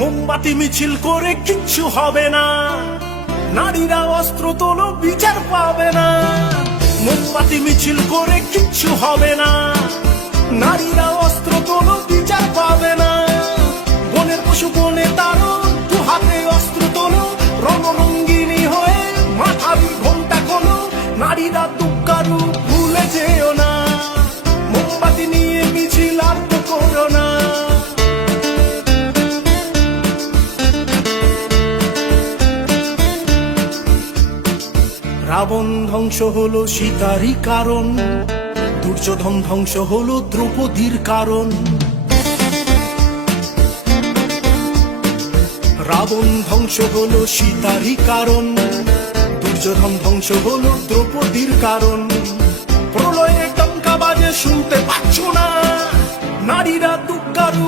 মোমবাতি মিছিল করে কিচ্ছু হবে না, নারীরা অস্ত্র তোলো বিচার পাবে না। মোমবাতি মিছিল করে কিচ্ছু হবে না, নারীরা অস্ত্র তোলো বিচার পাবে না। বনের পশু বনে তারো দু হাতে অস্ত্র তোলো, রণরঙ্গিনী হয়ে মাথাবি ঘোমটা খোলো। নারীরা দুঃখারু ভুলে যেও না, মোমবাতি নিয়ে মিছিল আর তো করো না। রাবণ ধ্বংস হলো সীতারই কারণ, দুর্যোধন ধ্বংস হলো দ্রৌপদীর কারণ। রাবণ ধ্বংস হলো সীতারই কারণ, দুর্যোধন ধ্বংস হলো দ্রৌপদীর কারণ। প্রলয়ে টঙ্কা বাজে শুনতে পাচ্ছ না, নারীরা দুঃখারু